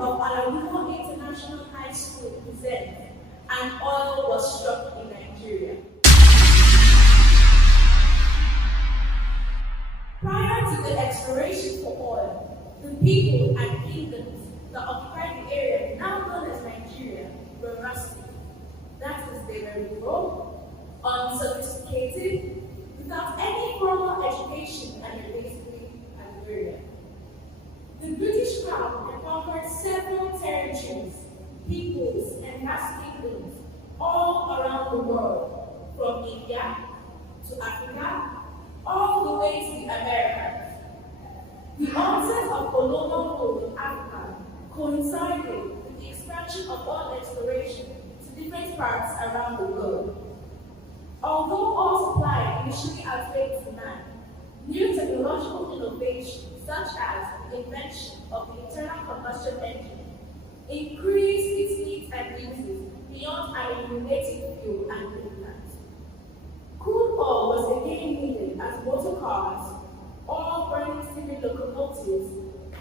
of Aladumo International High School presents "And Oil Was Struck in Nigeria." Prior to the exploration for oil, the people and kingdoms that occupied the area now known as Nigeria were rustic. That is, they were rural, unsophisticated, without any formal education, and were basically agrarian. The British Crown had conquered several territories, peoples, and vast kingdoms all around the world, from India to Africa, all the way to the Americas. The onset of colonial rule in Africa coincided with the expansion of oil exploration to different parts around the globe. Although oil supply initially outweighed demand, new technological innovations such as the invention of the internal combustion engine increased its needs and uses beyond eliminating fuel and lubricants. Crude oil was again needed as motor cars, oil-burning steam locomotives,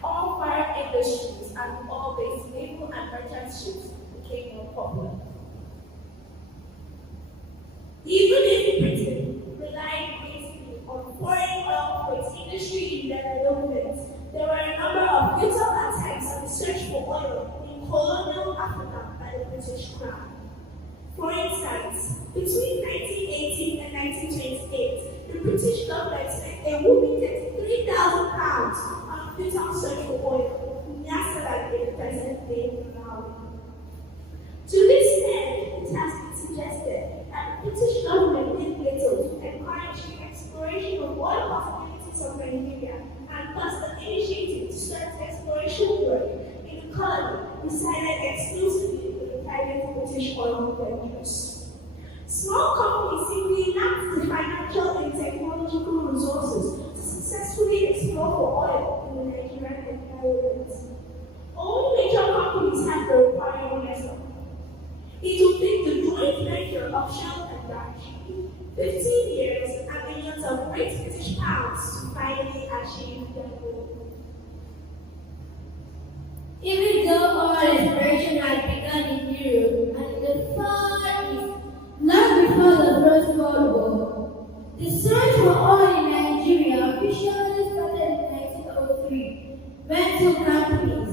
oil-fired industries, and oil-based naval and merchant ships became more popular. Even if Britain relied basically on foreign oil for its industry in development, there were a number of futile attempts at the search for oil in colonial Africa by the British Crown. For instance, between 1918 and 1928, the British government spent a whopping £3,000 on a futile search for oil in Yasala in the present-day Malawi. To this end, it has been suggested that the British government did little to encourage the exploration of oil possibilities of Nigeria, and thus the initiative to start exploration work in the colony resided exclusively with the private British oil ventures. Small companies simply lacked the financial and technological resources to successfully explore for oil in the Nigerian environment. Only major companies had the required vessel. It would take the joint venture of Shell and Darchi 15 years and millions of great British pounds to finally achieve their goal. Even though oil exploration had begun in Europe and in the Far East long before the First World War, the search for oil in Nigeria officially started in 1903 when two companies,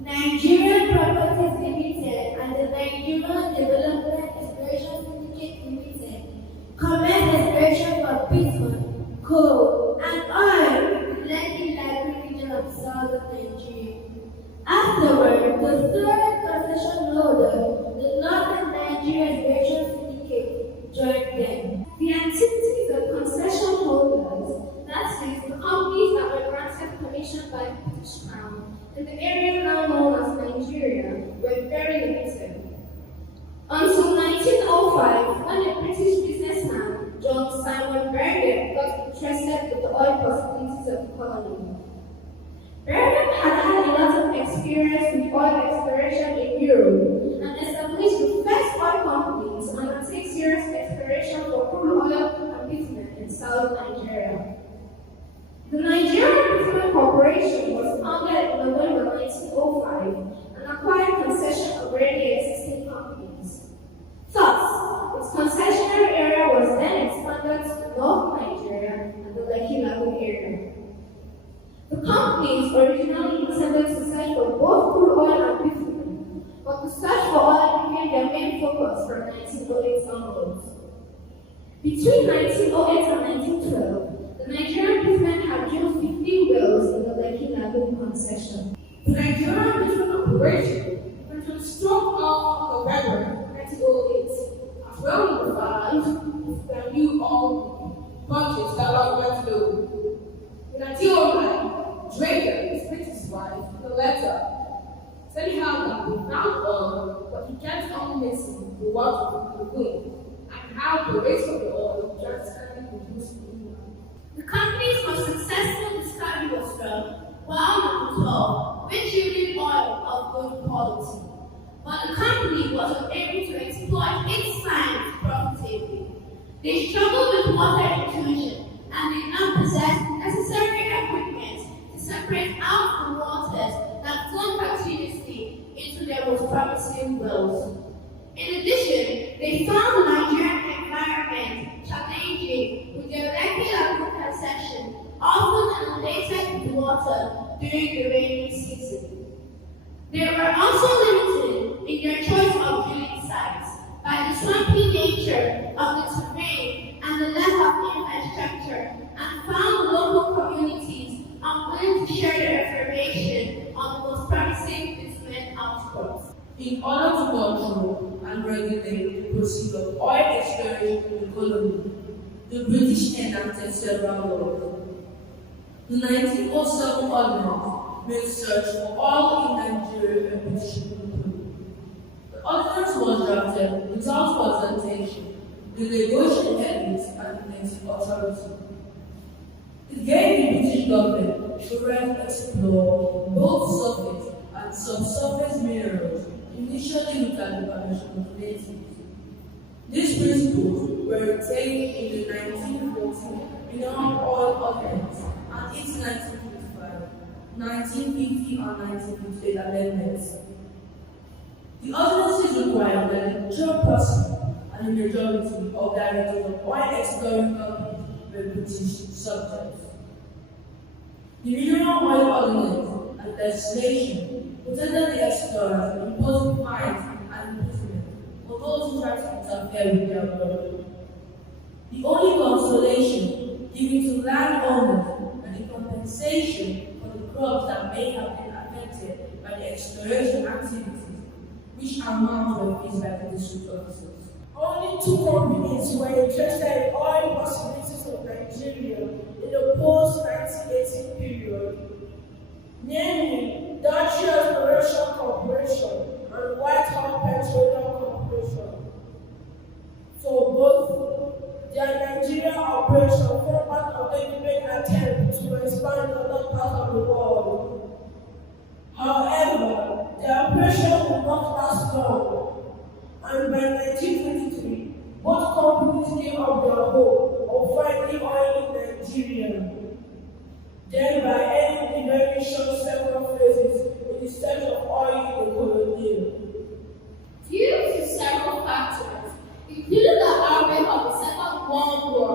Nigerian Properties Limited and the Nigerian Development Exploration Syndicate Limited, commenced exploration for Bitcoin, coal, and oil in the Lekki Library region of southern Nigeria. Afterward, the third concession holder, the Northern Nigeria Exploration Syndicate, joined them. The activities of concession holders, that is, the companies that were granted permission by the British Crown in the area now known as Nigeria, were very limited. Until 1905, when a British businessman, John Simon Bergen, got interested with the oil possibilities of the colony. Bergen had had a lot of experience with oil exploration in Europe and established the first oil company to undertake serious exploration for crude oil and bitumen in southern Nigeria. The Nigerian Bitumen Corporation was founded in November 1905 and acquired concession of already existing companies. Thus, its concessionary area was then expanded to North Nigeria and the Lekki Lagoon area. The companies originally intended to search for both crude oil and bitumen, but the search for oil became their main focus from 1908 onwards. Between 1908 and 1912, the Nigerian bitumen had drilled 15 wells in the Lekki Lagoon concession. The Nigerian Bitumen Corporation eventually struck oil November 1908, as well defined their new oil budget that was went low. In 1909, Draper split his wife in a letter telling her that they found oil, but he kept on mixing the water with the lagoon, and how the rate of the oil drastically reduced in England. The company's most successful discovery was from well number 12, which yielded oil of good quality. But the company was unable to exploit its finds profitably. They struggled with water inclusion and did not possess necessary equipment to separate out the waters that flowed continuously wells. In addition, they found the Nigerian environment challenging with their regular concession, often inundated with water during the rainy season. They were also limited in their choice of drilling sites by the swampy nature of the terrain and the lack of infrastructure, and found local communities unwilling to share their information on the most promising bitumen outputs. In order to control and regulate the pursuit of oil exploration in the colony, the British enacted several laws. The 1907 Ordinance made search for oil in Nigeria a British colony. The ordinance was drafted without consultation, the negotiation headings and the native authority. It gave the British government the right to explore both surface and subsurface minerals, initially without the permission of the natives. These principles were retained in the 1914 Mineral Oil Ordinance and its 1955, 1950 and 1958 amendments. The ordinances required that the chairperson and the majority of directors of oil exploring companies were British subjects. The Mineral Oil Ordinance and legislation protected the explorers from imposing fines and imprisonment for those who tried to interfere with their work. The only consolation given to landowners and the compensation for the crops that may have been affected by the exploration activities, which amounts were faced by the district officers. Only two companies were interested in oil possibilities of Nigeria in the post-1918 period, namely Dutch Exploration Corporation and Whitehall Petroleum Corporation. For both, their Nigerian operation formed part of the deliberate attempt to expand other parts of the world. However, the operation would not last long, and by 1923, both companies gave up their hope of finding oil in Nigeria. Thereby ending the very short several phases in the search of oil in the colony. Due to several factors, including the outbreak of the Second World War,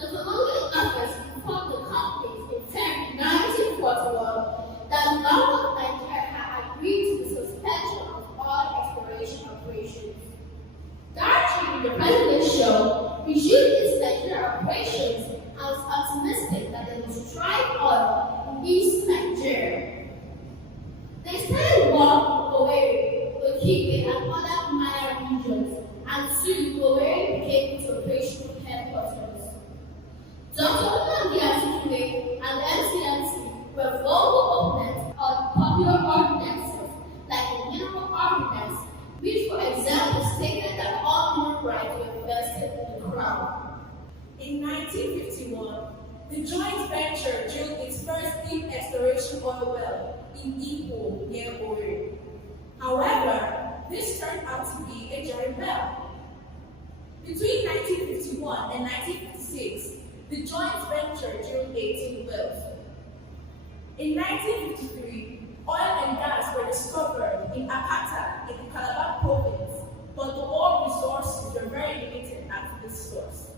the colonial efforts to form the companies in 1941 that the government of Nigeria had agreed to the suspension of oil exploration operations. Darchi, the president's show, resumed its Nigerian operations and was optimistic that they would strike oil in East Nigeria. They started work with Owerri, Okigwe, and other minor regions, and soon Owerri became its operational headquarters. Dr. Nnamdi Azikiwe and the MCMC were vocal opponents of popular ordinances like the Mineral Ordinance, which, for example, stated that all human rights were vested in the Crown. In 1951, the joint venture drilled its first deep exploration oil well in Ikwo near Owerri. However, this turned out to be a dry well. Between 1951 and 1956, the joint venture drilled 18 wells. In 1953, oil and gas were discovered in Akata in the Calabar province, but the oil resources were very limited at this source.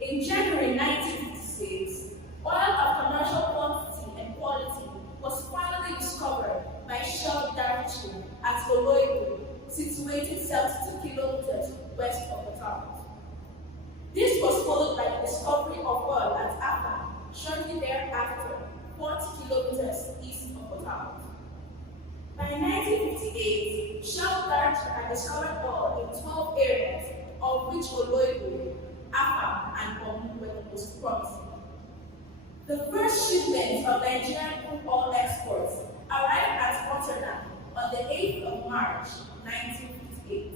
In January 1956, oil of commercial quantity and quality was finally discovered by Shell Direction at Oloibu, situated 72 kilometers west of the town. This was followed by the discovery of oil at Apa, shortly thereafter, 40 kilometers east of the town. By 1958, Shell Direction had discovered oil in 12 areas, of which Oloibu, Apa, and Omu were the most promising. The first shipment of Nigerian crude oil exports arrived at Rotterdam on the 8th of March, 1958.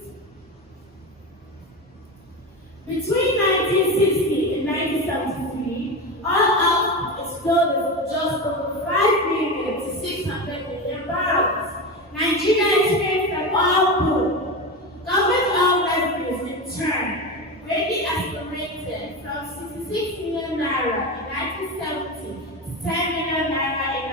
Between 1960 and 1973, oil output exploded just over 5 million to 600 million barrels. Nigeria experienced an oil boom. Government oil revenues, in turn, greatly accelerated from 66 million naira in 1970 to 10 million naira in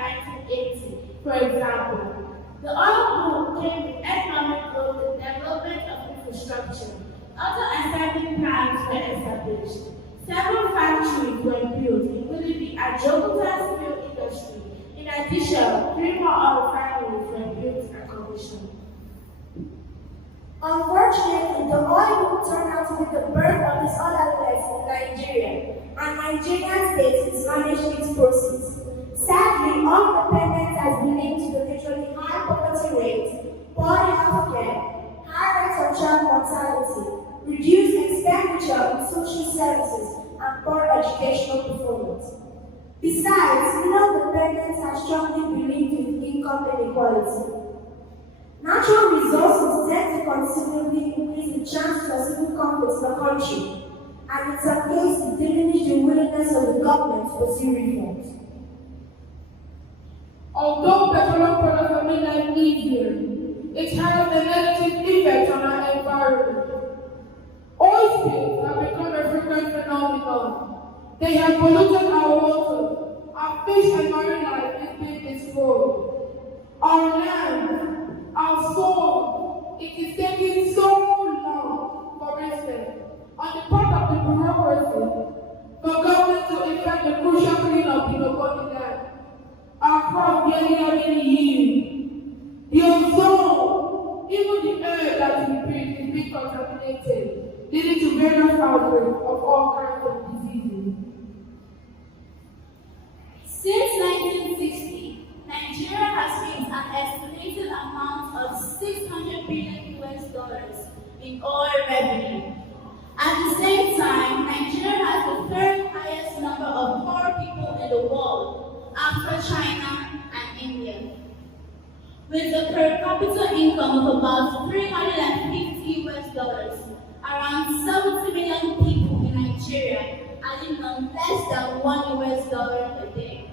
1980. For example, The oil boom came with economic growth and development of infrastructure. Other assembly plants were established. Several factories were built, including the Ajogota steel industry. In addition, 3 more oil refineries were built and commissioned. Unfortunately, the oil boom turned out to be the birth of disorderliness in Nigeria, and Nigerian state mismanaged its proceeds. Sadly, all dependence has been linked to the literally high poverty rate, poor healthcare, high rates of child mortality, reduced expenditure in social services, and poor educational performance. Besides, middle dependence has strongly been linked with income inequality. Natural resources tend to considerably increase the chances of civil conflict in the country, and in some cases diminish the willingness of the government to pursue reforms. Although petroleum products make life easier, it has a negative effect on our environment. Oil spills have become a frequent phenomenon. They have polluted our water, our fish and marine life is being destroyed. Our land, our soil, it is taking so long, for instance, on the part of the bureaucracy, for government to effect the crucial cleanup in the body land. Our crop barely have any yield. The ozone, even the air that we breathe is being contaminated, leading to various outbreaks of all kinds of diseases. Since 1960, Nigeria has spent an estimated amount of $600 billion in oil revenue. At the same time, Nigeria has the third highest number of poor people in the world, after China and India. With a per capita income of about $350, around 70 million people in Nigeria are living on less than $1 a day.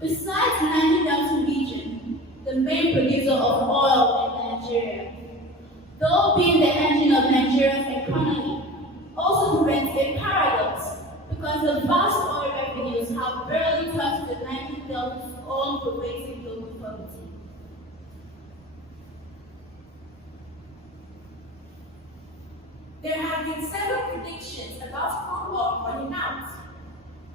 Besides the Niger Delta region, the main producer of oil in Nigeria, though being the engine of Nigeria's economy, also presents a paradox because the vast oil revenues have barely touched the Niger Delta's own pervasive global poverty. There have been several predictions about crude oil running out.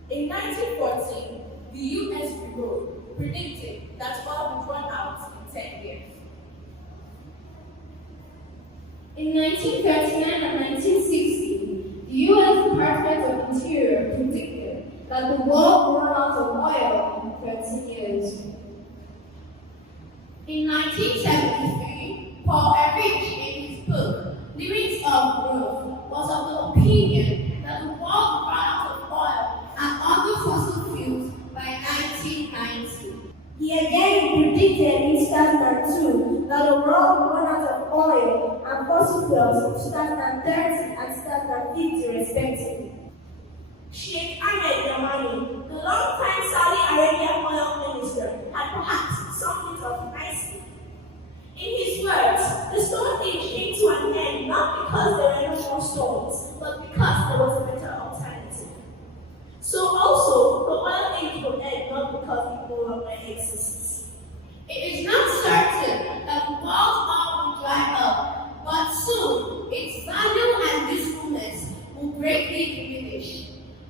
In 1914, the U.S. Bureau predicted that oil would run out in 10 years. In 1939 and 1960, the U.S. Department of Interior predicted that the world would run out of oil in 13 years. In 1973, Paul Ehrlich, in his book, Lyrics of Growth, was of the opinion that the world would run out of oil and other fossil fuels by 1990. He again predicted in 2002 that the world would run out of oil and fossil fuels in 2030 and 2050 respectively. Sheikh Ahmed Yamani, the long-time Saudi Arabia oil minister, had perhaps something of nicely. In his words, the stone age came to an end not because there were no more stones, but because there was a better alternative. So also, the oil age will end not because it no longer exists. It is not certain that the world's oil will dry up, but soon its value and usefulness will greatly diminish.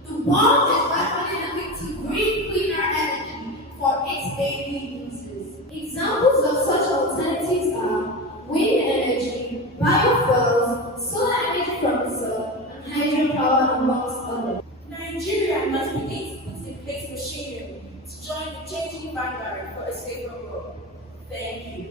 The world is rapidly looking to green, cleaner energy for its daily uses. Examples of such alternatives are wind energy, biofuels, solar energy from the sun, and hydropower, amongst others. Nigeria must begin to put in place machinery to join the changing vanguard for a stable world. Thank you.